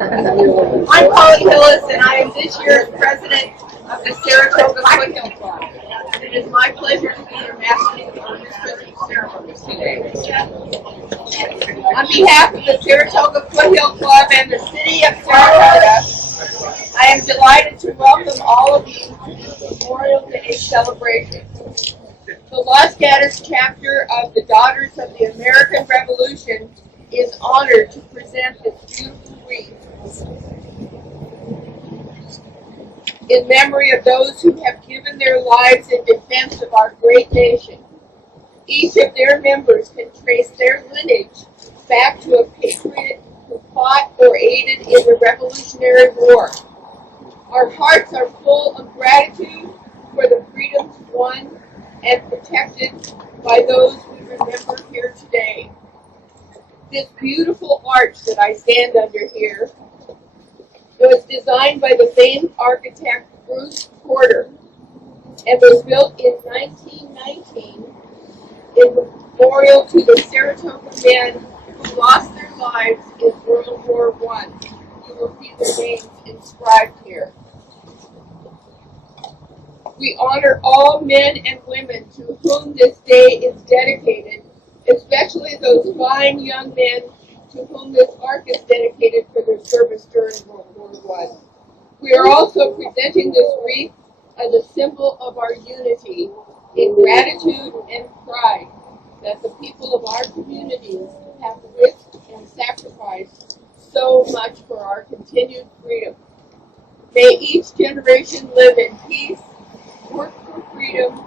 I'm Polly Hillis, and I am this year's president of the Saratoga Foothill Club. It is my pleasure to be your master on this Christmas ceremony today. On behalf of the Saratoga Foothill Club and the City of Saratoga, I am delighted to welcome all of you to the Memorial Day celebration. The Los Gatos chapter of the Daughters of the American Revolution is honored to present this beautiful wreath in memory of those who have given their lives in defense of our great nation. Each of their members can trace their lineage back to a patriot who fought or aided in the Revolutionary War. Our hearts are full of gratitude for the freedoms won and protected by those we remember here today. This beautiful arch that I stand under here was designed by the famed architect Bruce Porter and was built in 1919 in memorial to the Saratoga men who lost their lives in World War I. You will see their names inscribed here. We honor all men and women to whom this day is dedicated, especially those fine young men to whom this ark is dedicated for their service during World War I. We are also presenting this wreath as a symbol of our unity in gratitude and pride that the people of our communities have risked and sacrificed so much for our continued freedom. May each generation live in peace, work for freedom,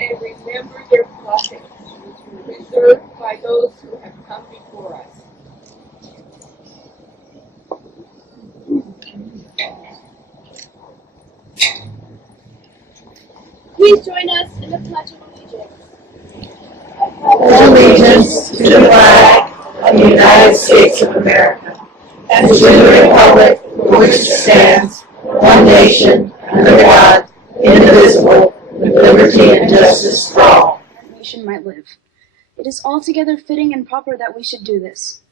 and remember their blessings, reserved by those who have come before us. Please join us in the Pledge of Allegiance. Allegiance to the flag of the United States of America, and to the republic for which it stands, one nation, under God, indivisible, with liberty and justice for all. Our nation might live. It is altogether fitting and proper that we should do this.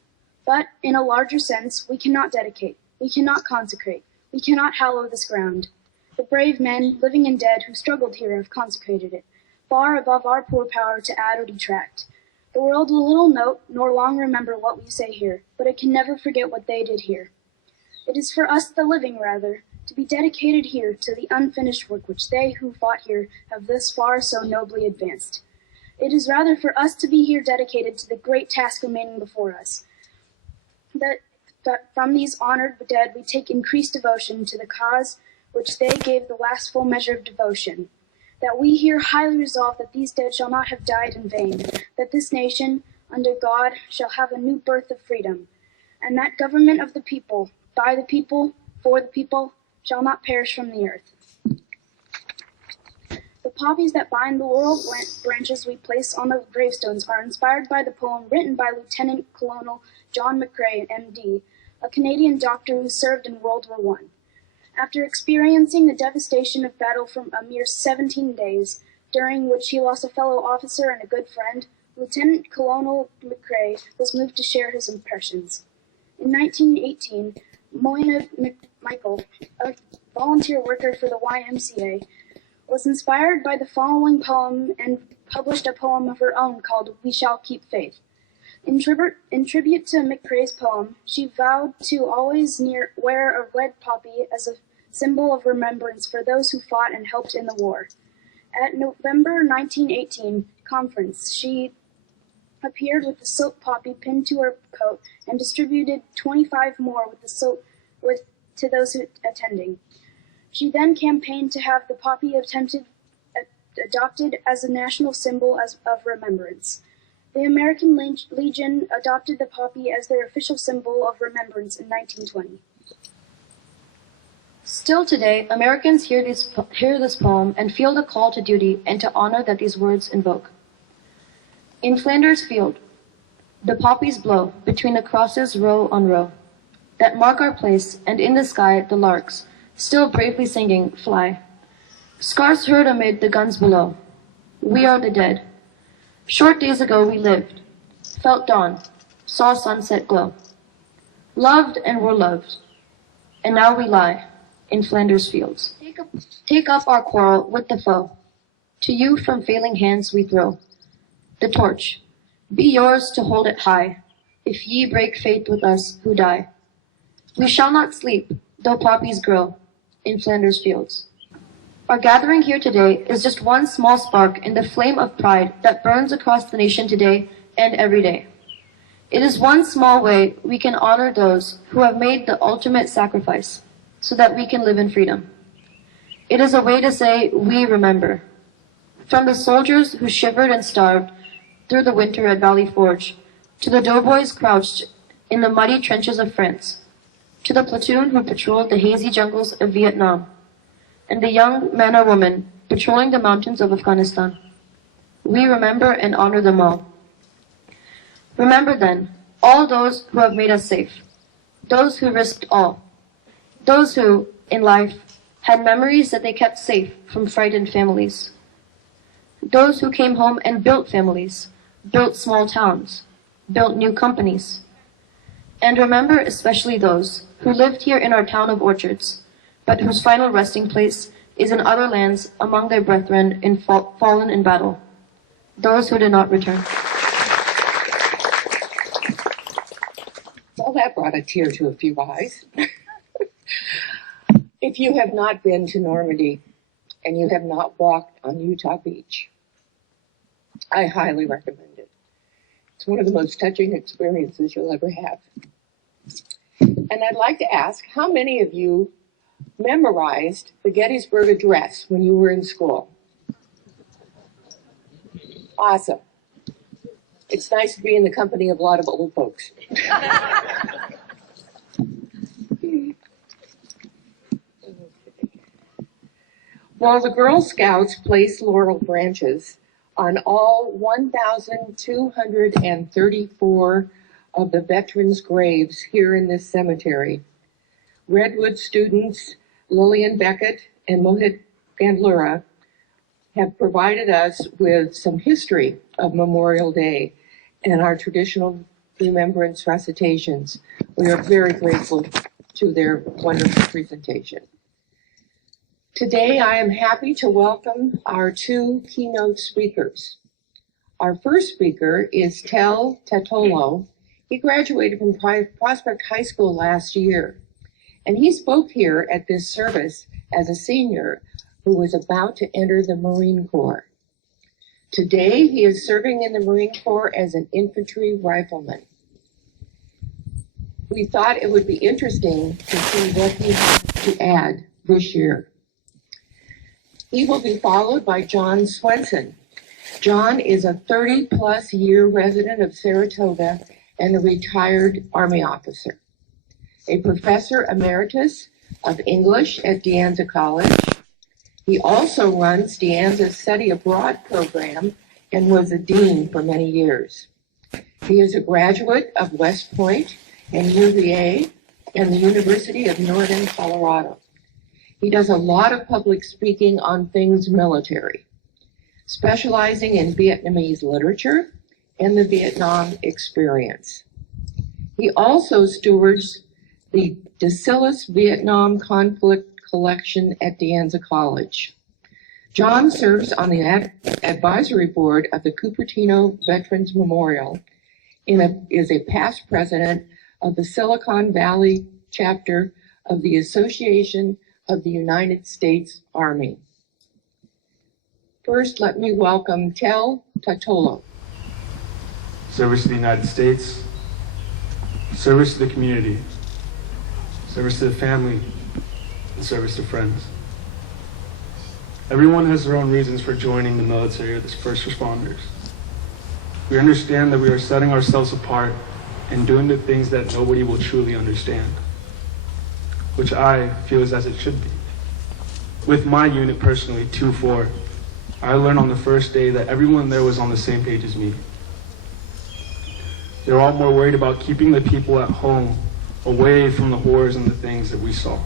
But, in a larger sense, we cannot dedicate, we cannot consecrate, we cannot hallow this ground. The brave men, living and dead, who struggled here have consecrated it, far above our poor power to add or detract. The world will little note, nor long remember what we say here, but it can never forget what they did here. It is for us, the living, rather, to be dedicated here to the unfinished work which they who fought here have thus far so nobly advanced. It is rather for us to be here dedicated to the great task remaining before us, that from these honored dead we take increased devotion to the cause which they gave the last full measure of devotion, that we here highly resolve that these dead shall not have died in vain, that this nation, under God, shall have a new birth of freedom, and that government of the people, by the people, for the people, shall not perish from the earth. The poppies that bind the laurel branches we place on the gravestones are inspired by the poem written by Lieutenant Colonel John McCrae, M.D., a Canadian doctor who served in World War I. After experiencing the devastation of battle for a mere 17 days, during which he lost a fellow officer and a good friend, Lieutenant Colonel McCrae was moved to share his impressions. In 1918, Moyna McMichael, a volunteer worker for the YMCA, was inspired by the following poem and published a poem of her own called We Shall Keep Faith. In tribute to McCrae's poem, she vowed to always wear a red poppy as a symbol of remembrance for those who fought and helped in the war. At November 1918 conference, she appeared with the silk poppy pinned to her coat and distributed 25 more with the silk to those attending. She then campaigned to have the poppy adopted as a national symbol of remembrance. The American Legion adopted the poppy as their official symbol of remembrance in 1920. Still today, Americans hear this poem and feel the call to duty and to honor that these words invoke. In Flanders Field, the poppies blow between the crosses row on row that mark our place, and in the sky the larks, still bravely singing, fly. Scarce heard amid the guns below. We are the dead. Short days ago we lived, felt dawn, saw sunset glow. Loved and were loved, and now we lie in Flanders fields. Take up our quarrel with the foe. To you from failing hands we throw the torch. Be yours to hold it high, if ye break faith with us who die. We shall not sleep, though poppies grow in Flanders fields. Our gathering here today is just one small spark in the flame of pride that burns across the nation today and every day. It is one small way we can honor those who have made the ultimate sacrifice so that we can live in freedom. It is a way to say we remember. From the soldiers who shivered and starved through the winter at Valley Forge, to the doughboys crouched in the muddy trenches of France, to the platoon who patrolled the hazy jungles of Vietnam, and the young men or women patrolling the mountains of Afghanistan. We remember and honor them all. Remember then, all those who have made us safe, those who risked all, those who, in life, had memories that they kept safe from frightened families, those who came home and built families, built small towns, built new companies. And remember especially those who lived here in our town of Orchards, but whose final resting place is in other lands among their brethren fallen in battle, those who did not return. Well, that brought a tear to a few eyes. If you have not been to Normandy and you have not walked on Utah Beach, I highly recommend it. It's one of the most touching experiences you'll ever have. And I'd like to ask, how many of you memorized the Gettysburg Address when you were in school? Awesome. It's nice to be in the company of a lot of old folks. While the Girl Scouts place laurel branches on all 1,234 of the veterans' graves here in this cemetery, Redwood students Lillian Beckett and Mohit Gandlura have provided us with some history of Memorial Day and our traditional remembrance recitations. We are very grateful to their wonderful presentation. Today, I am happy to welcome our two keynote speakers. Our first speaker is Tel Tatolo. He graduated from Prospect High School last year, and he spoke here at this service as a senior who was about to enter the Marine Corps. Today, he is serving in the Marine Corps as an infantry rifleman. We thought it would be interesting to see what he had to add this year. He will be followed by John Swenson. John is a 30-plus year resident of Saratoga and a retired Army officer, a professor emeritus of English at De Anza College. He also runs De Anza's Study Abroad program and was a dean for many years. He is a graduate of West Point and UVA and the University of Northern Colorado. He does a lot of public speaking on things military, specializing in Vietnamese literature and the Vietnam experience. He also stewards the DeSillis Vietnam Conflict Collection at De Anza College. John serves on the advisory board of the Cupertino Veterans Memorial and is a past president of the Silicon Valley chapter of the Association of the United States Army. First, let me welcome Tel Tatolo. Service to the United States, service to the community, service to the family, and service to friends. Everyone has their own reasons for joining the military or the first responders. We understand that we are setting ourselves apart and doing the things that nobody will truly understand, which I feel is as it should be. With my unit personally, 2-4, I learned on the first day that everyone there was on the same page as me. They're all more worried about keeping the people at home away from the horrors and the things that we saw,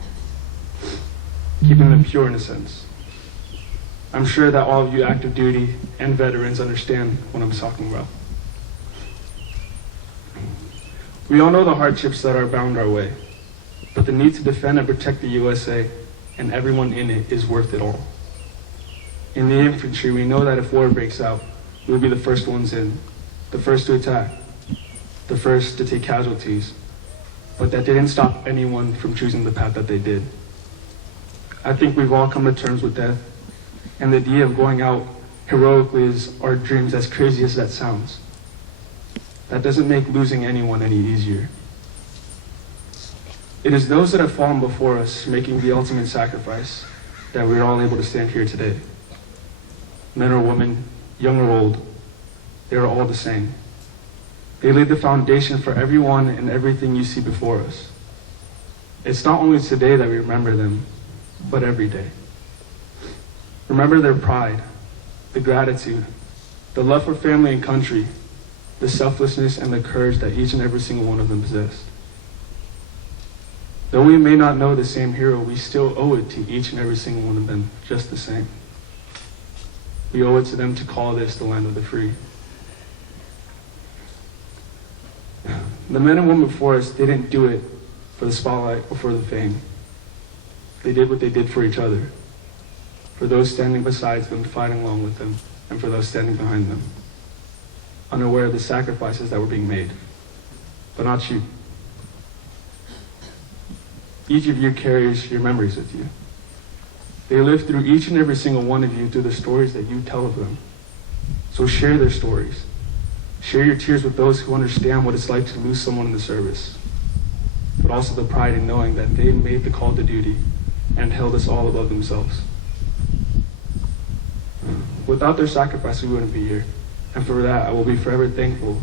keeping them pure in a sense. I'm sure that all of you active duty and veterans understand what I'm talking about. We all know the hardships that are bound our way. but the need to defend and protect the USA and everyone in it is worth it all. In the infantry, we know that if war breaks out, we will be the first ones in, the first to attack, the first to take casualties, but that didn't stop anyone from choosing the path that they did. I think we've all come to terms with death, and the idea of going out heroically is our dreams, as crazy as that sounds. That doesn't make losing anyone any easier. It is those that have fallen before us, making the ultimate sacrifice, that we are all able to stand here today. Men or women, young or old, they are all the same. They laid the foundation for everyone and everything you see before us. It's not only today that we remember them, but every day. Remember their pride, the gratitude, the love for family and country, the selflessness and the courage that each and every single one of them possessed. Though we may not know the same hero, we still owe it to each and every single one of them just the same. We owe it to them to call this the land of the free. The men and women before us didn't do it for the spotlight or for the fame. They did what they did for each other, for those standing beside them, fighting along with them, and for those standing behind them, unaware of the sacrifices that were being made. But not you. Each of you carries your memories with you. They live through each and every single one of you through the stories that you tell of them. So share their stories. Share your tears with those who understand what it's like to lose someone in the service, but also the pride in knowing that they made the call to duty and held us all above themselves. Without their sacrifice, we wouldn't be here. And for that, I will be forever thankful,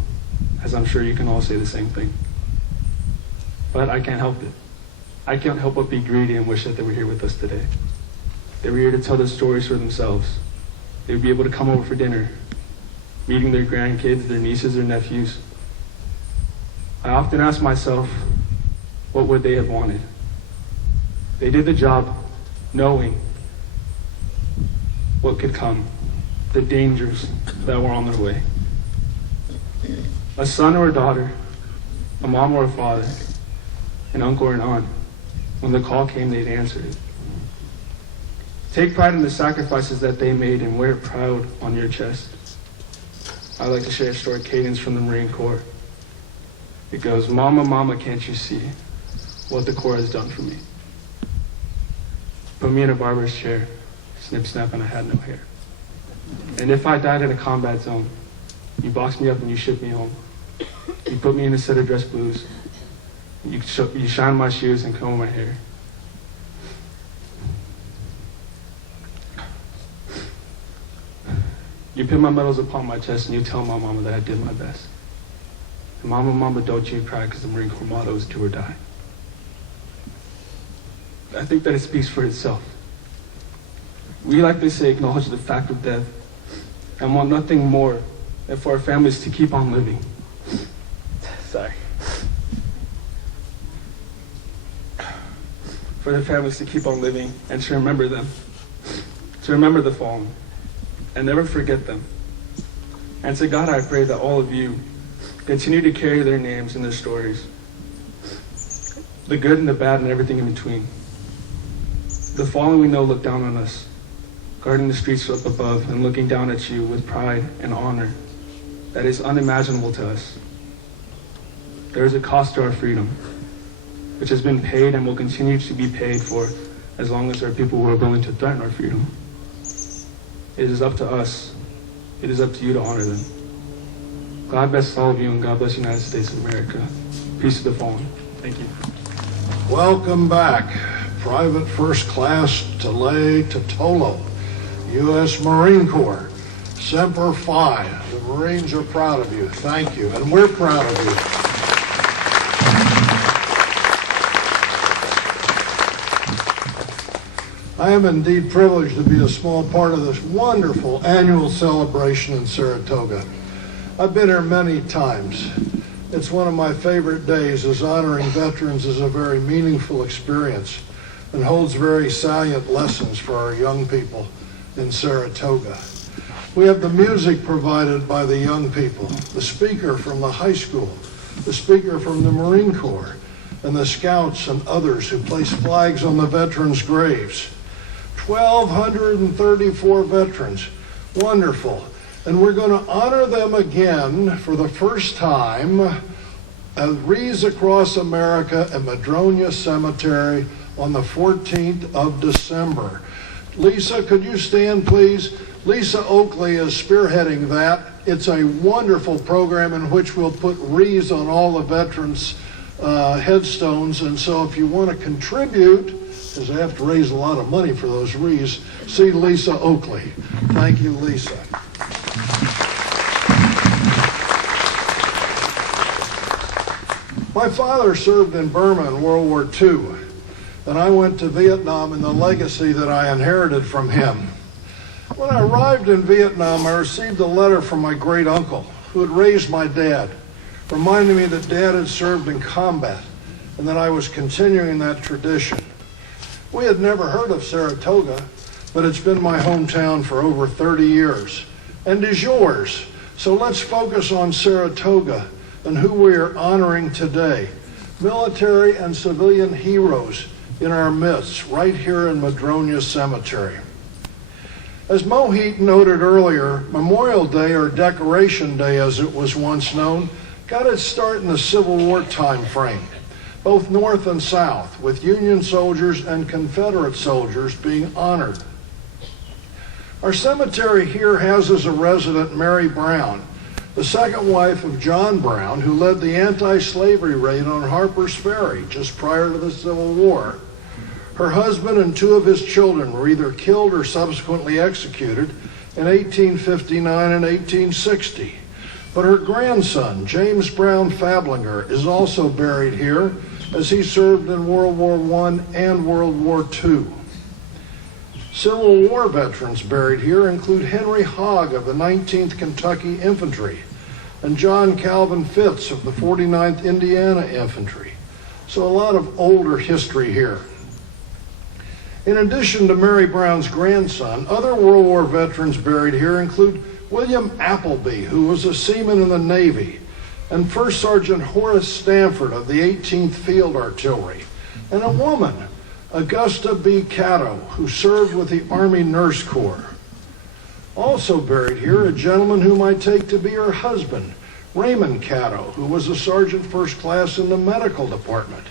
as I'm sure you can all say the same thing. But I can't help it. I can't help but be greedy and wish that they were here with us today. They were here to tell their stories for themselves. They would be able to come over for dinner, meeting their grandkids, their nieces, their nephews. I often ask myself, what would they have wanted? They did the job knowing what could come, the dangers that were on their way. A son or a daughter, a mom or a father, an uncle or an aunt, when the call came, they'd answer it. Take pride in the sacrifices that they made and wear it proud on your chest. I'd like to share a short cadence from the Marine Corps. It goes, "Mama, mama, can't you see what the Corps has done for me? Put me in a barber's chair, snip, snap, and I had no hair. And if I died in a combat zone, you boxed me up and you shipped me home. You put me in a set of dress blues. You shine my shoes and comb my hair. You pin my medals upon my chest and you tell my mama that I did my best. And mama, mama, don't you cry, because the Marine Corps motto is do or die." I think that it speaks for itself. We, like they say, acknowledge the fact of death and want nothing more than for our families to keep on living. Sorry. For their families to keep on living and to remember them, to remember the fallen, and never forget them. And to God, I pray that all of you continue to carry their names and their stories, the good and the bad and everything in between. The fallen we know look down on us, guarding the streets up above and looking down at you with pride and honor that is unimaginable to us. There is a cost to our freedom, which has been paid and will continue to be paid for as long as there are people who are willing to threaten our freedom. It is up to us. It is up to you to honor them. God bless all of you, and God bless the United States of America. Peace to the fallen. Thank you. Welcome back, Private First Class Tele Totolo, U.S. Marine Corps. Semper Fi. The Marines are proud of you. Thank you. And we're proud of you. I am indeed privileged to be a small part of this wonderful annual celebration in Saratoga. I've been here many times. It's one of my favorite days, as honoring veterans is a very meaningful experience and holds very salient lessons for our young people in Saratoga. We have the music provided by the young people, the speaker from the high school, the speaker from the Marine Corps, and the scouts and others who placed flags on the veterans' graves. 1,234 veterans. Wonderful. And we're going to honor them again for the first time at Wreaths Across America at Madronia Cemetery on the 14th of December. Lisa, could you stand, please? Lisa Oakley is spearheading that. It's a wonderful program in which we'll put wreaths on all the veterans' headstones. And so if you want to contribute, because I have to raise a lot of money for those wreaths, see Lisa Oakley. Thank you, Lisa. My father served in Burma in World War II, and I went to Vietnam in the legacy that I inherited from him. When I arrived in Vietnam, I received a letter from my great uncle, who had raised my dad, reminding me that Dad had served in combat and that I was continuing that tradition. We had never heard of Saratoga, but it's been my hometown for over 30 years, and is yours. So let's focus on Saratoga and who we are honoring today. Military and civilian heroes in our midst, right here in Madronia Cemetery. As Mohit noted earlier, Memorial Day, or Decoration Day as it was once known, got its start in the Civil War time frame, both North and South, with Union soldiers and Confederate soldiers being honored. Our cemetery here houses a resident, Mary Brown, the second wife of John Brown, who led the anti-slavery raid on Harper's Ferry just prior to the Civil War. Her husband and two of his children were either killed or subsequently executed in 1859 and 1860. But her grandson, James Brown Fablinger, is also buried here as he served in World War I and World War II. Civil War veterans buried here include Henry Hogg of the 19th Kentucky Infantry and John Calvin Fitz of the 49th Indiana Infantry. So a lot of older history here. In addition to Mary Brown's grandson, other World War veterans buried here include William Appleby, who was a seaman in the Navy, and First Sergeant Horace Stanford of the 18th Field Artillery, and a woman, Augusta B. Caddo, who served with the Army Nurse Corps. Also buried here, a gentleman whom I take to be her husband, Raymond Caddo, who was a sergeant first class in the medical department.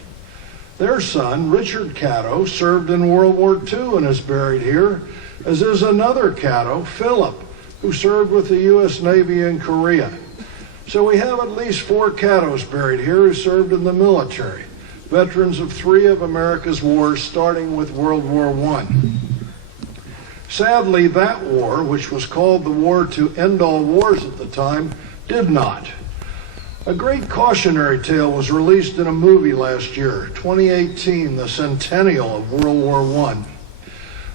Their son, Richard Caddo, served in World War II and is buried here, as is another Caddo, Philip, who served with the U.S. Navy in Korea. So we have at least 4 Caddos buried here who served in the military, veterans of 3 of America's wars, starting with World War I. Sadly, that war, which was called the war to end all wars at the time, did not. A great cautionary tale was released in a movie last year, 2018, The Centennial of World War I.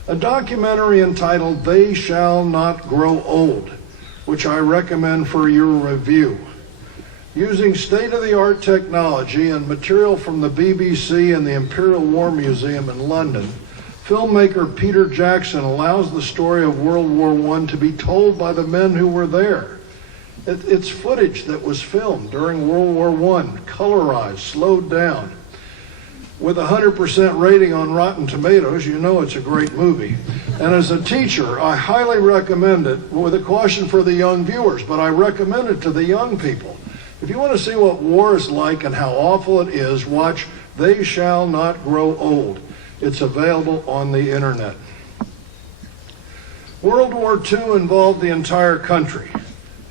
A documentary entitled They Shall Not Grow Old, which I recommend for your review. Using state-of-the-art technology and material from the BBC and the Imperial War Museum in London, filmmaker Peter Jackson allows the story of World War I to be told by the men who were there. It's footage that was filmed during World War I, colorized, slowed down. With a 100% rating on Rotten Tomatoes, you know it's a great movie. And as a teacher, I highly recommend it, with a caution for the young viewers, but I recommend it to the young people. If you want to see what war is like and how awful it is, watch They Shall Not Grow Old. It's available on the internet. World War II involved the entire country.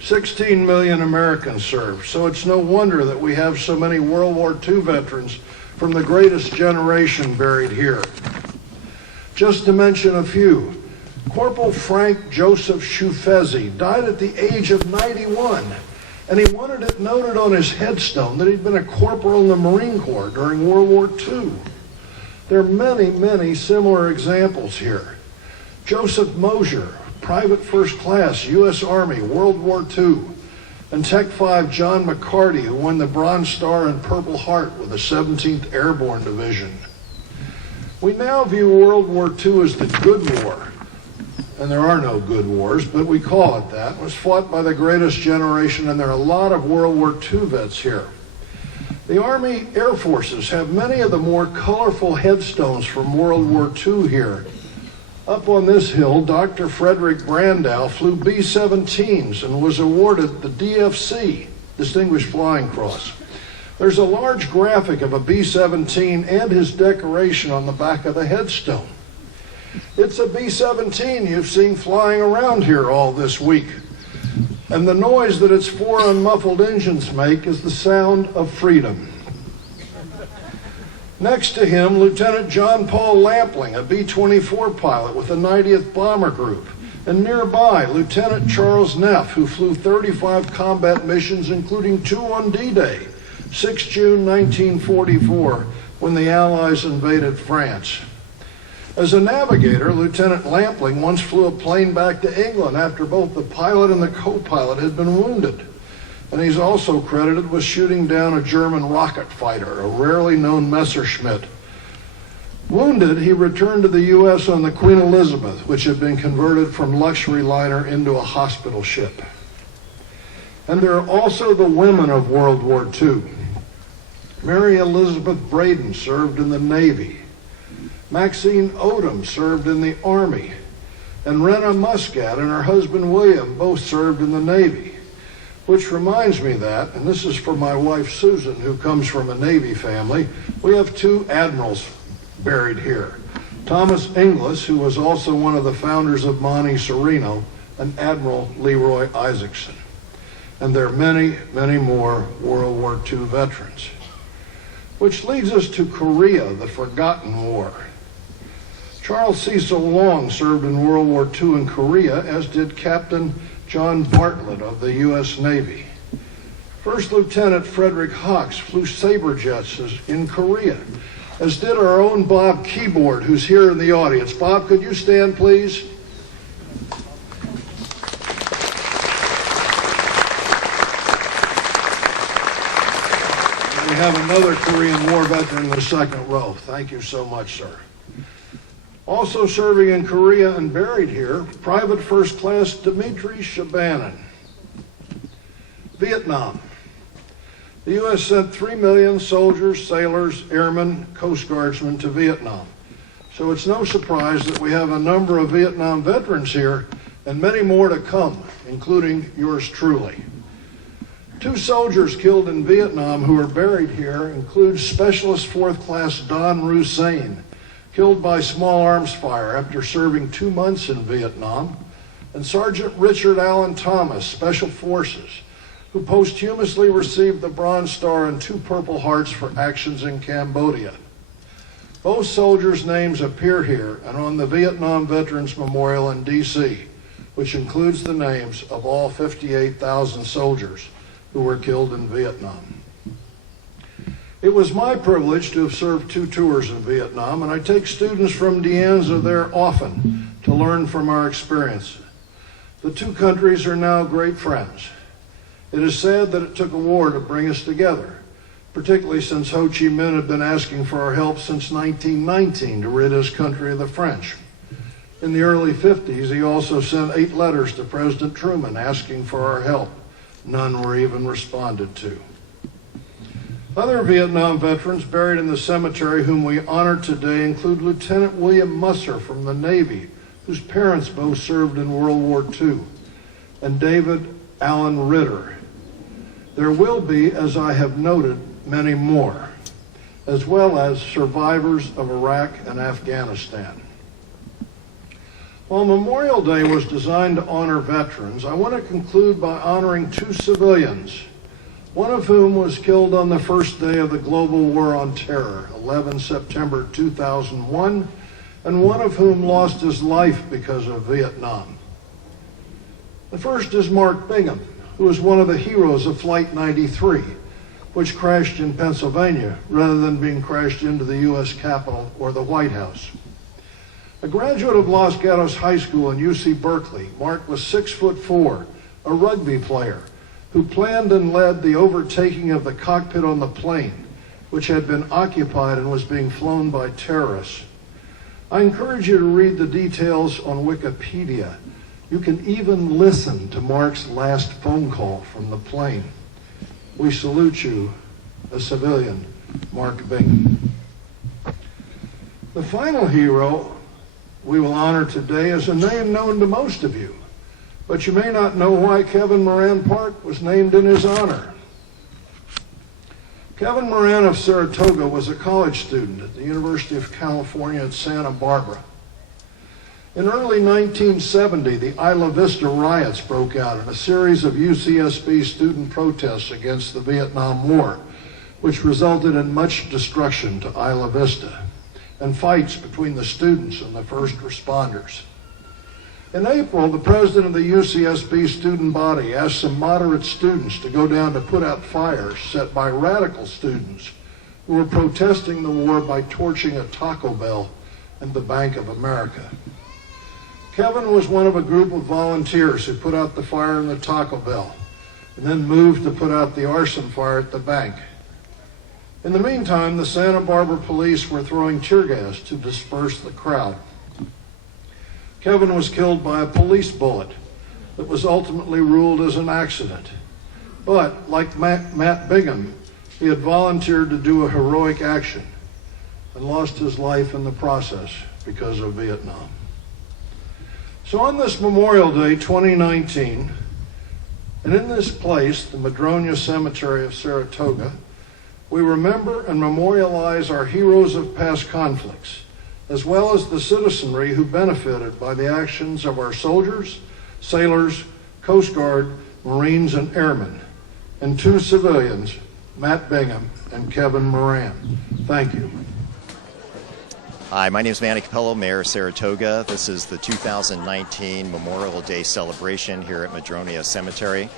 16 million Americans served, so it's no wonder that we have so many World War II veterans from the greatest generation buried here. Just to mention a few, Corporal Frank Joseph Shufezi died at the age of 91, and he wanted it noted on his headstone that he'd been a corporal in the Marine Corps during World War II. There are many, many similar examples here. Joseph Mosier, Private First Class, U.S. Army, World War II, and Tech 5 John McCarty, who won the Bronze Star and Purple Heart with the 17th Airborne Division. We now view World War II as the good war, and there are no good wars, but we call it that. It was fought by the greatest generation, and there are a lot of World War II vets here. The Army Air Forces have many of the more colorful headstones from World War II here. Up on this hill, Dr. Frederick Brandow flew B-17s and was awarded the DFC, Distinguished Flying Cross. There's a large graphic of a B-17 and his decoration on the back of the headstone. It's a B-17 you've seen flying around here all this week. And the noise that its four unmuffled engines make is the sound of freedom. Next to him, Lieutenant John Paul Lampling, a B-24 pilot with the 90th Bomber Group. And nearby, Lieutenant Charles Neff, who flew 35 combat missions, including 2 on D-Day, 6 June 1944, when the Allies invaded France. As a navigator, Lieutenant Lampling once flew a plane back to England after both the pilot and the co-pilot had been wounded. And he's also credited with shooting down a German rocket fighter, a rarely known Messerschmitt. Wounded, he returned to the U.S. on the Queen Elizabeth, which had been converted from luxury liner into a hospital ship. And there are also the women of World War II. Mary Elizabeth Braden served in the Navy. Maxine Odom served in the Army. And Rena Muscat and her husband William both served in the Navy. Which reminds me that, and this is for my wife Susan, who comes from a Navy family, we have 2 admirals buried here. Thomas Inglis, who was also one of the founders of Monte Sereno, and Admiral Leroy Isaacson. And there are many, many more World War II veterans. Which leads us to Korea, the forgotten war. Charles Cecil Long served in World War II in Korea, as did Captain John Bartlett of the U.S. Navy. First Lieutenant Frederick Hawks flew Sabre jets in Korea, as did our own Bob Keyboard, who's here in the audience. Bob, could you stand, please? We have another Korean War veteran in the second row. Thank you so much, sir. Also serving in Korea and buried here, Private First Class Dmitry Shabanin. Vietnam. The U.S. sent 3 million soldiers, sailors, airmen, Coast Guardsmen to Vietnam. So it's no surprise that we have a number of Vietnam veterans here and many more to come, including yours truly. 2 soldiers killed in Vietnam who are buried here include Specialist 4th Class Don Rusain, killed by small arms fire after serving 2 months in Vietnam, and Sergeant Richard Allen Thomas, Special Forces, who posthumously received the Bronze Star and 2 Purple Hearts for actions in Cambodia. Both soldiers' names appear here and on the Vietnam Veterans Memorial in D.C., which includes the names of all 58,000 soldiers who were killed in Vietnam. It was my privilege to have served 2 tours in Vietnam, and I take students from De Anza there often to learn from our experience. The 2 countries are now great friends. It is sad that it took a war to bring us together, particularly since Ho Chi Minh had been asking for our help since 1919 to rid his country of the French. In the early 50s, he also sent 8 letters to President Truman asking for our help. None were even responded to. Other Vietnam veterans buried in the cemetery whom we honor today include Lieutenant William Musser from the Navy, whose parents both served in World War II, and David Allen Ritter. There will be, as I have noted, many more, as well as survivors of Iraq and Afghanistan. While Memorial Day was designed to honor veterans, I want to conclude by honoring 2 civilians, one of whom was killed on the first day of the global war on terror, 11 September 2001, and one of whom lost his life because of Vietnam. The first is Mark Bingham, who was one of the heroes of Flight 93, which crashed in Pennsylvania rather than being crashed into the U.S. Capitol or the White House. A graduate of Los Gatos High School in UC Berkeley, Mark was 6'4", a rugby player, who planned and led the overtaking of the cockpit on the plane, which had been occupied and was being flown by terrorists. I encourage you to read the details on Wikipedia. You can even listen to Mark's last phone call from the plane. We salute you, a civilian, Mark Bingham. The final hero we will honor today is a name known to most of you, but you may not know why Kevin Moran Park was named in his honor. Kevin Moran of Saratoga was a college student at the University of California at Santa Barbara. In early 1970, the Isla Vista riots broke out in a series of UCSB student protests against the Vietnam War, which resulted in much destruction to Isla Vista and fights between the students and the first responders. In April, the president of the UCSB student body asked some moderate students to go down to put out fires set by radical students who were protesting the war by torching a Taco Bell and the Bank of America. Kevin was one of a group of volunteers who put out the fire in the Taco Bell and then moved to put out the arson fire at the bank. In the meantime, the Santa Barbara police were throwing tear gas to disperse the crowd. Kevin was killed by a police bullet that was ultimately ruled as an accident. But, like Matt Bingham, he had volunteered to do a heroic action and lost his life in the process because of Vietnam. So on this Memorial Day 2019, and in this place, the Madronia Cemetery of Saratoga, we remember and memorialize our heroes of past conflicts, as well as the citizenry who benefited by the actions of our soldiers, sailors, Coast Guard, Marines, and airmen, and two civilians, Matt Bingham and Kevin Moran. Thank you. Hi, my name is Manny Capello, Mayor of Saratoga. This is the 2019 Memorial Day celebration here at Madronia Cemetery.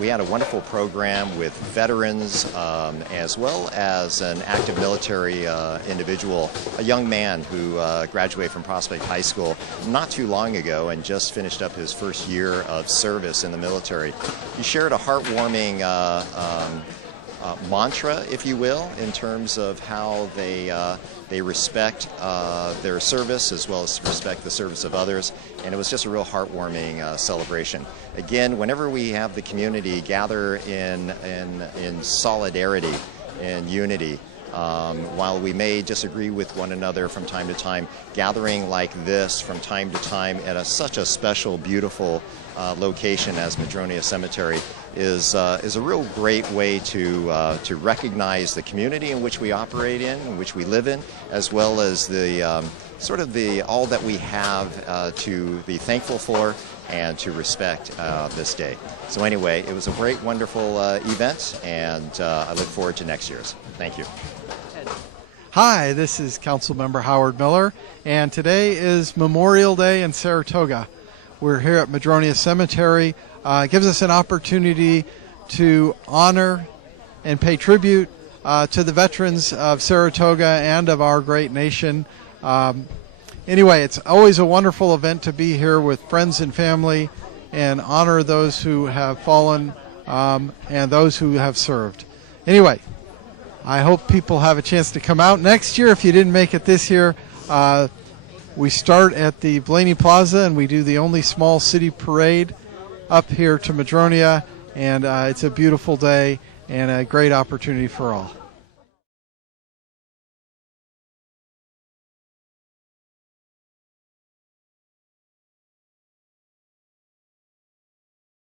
We had a wonderful program with veterans as well as an active military individual, a young man who graduated from Prospect High School not too long ago and just finished up his first year of service in the military. He shared a heartwarming mantra, if you will, in terms of how they respect their service as well as respect the service of others, and it was just a real heartwarming celebration. Again, whenever we have the community gather in solidarity and unity, while we may disagree with one another from time to time, gathering like this from time to time at such a special, beautiful location as Madronia Cemetery is a real great way to recognize the community in which we operate in which we live in, as well as the all that we have to be thankful for and to respect this day. So anyway, it was a great, wonderful event, and I look forward to next year's. Thank you. Hi, this is Councilmember Howard Miller, and today is Memorial Day in Saratoga. We're here at Madronia Cemetery. It gives us an opportunity to honor and pay tribute to the veterans of Saratoga and of our great nation. Anyway, it's always a wonderful event to be here with friends and family and honor those who have fallen and those who have served. Anyway, I hope people have a chance to come out next year. If you didn't make it this year, we start at the Blaney Plaza and we do the only small city parade up here to Madronia, and it's a beautiful day and a great opportunity for all.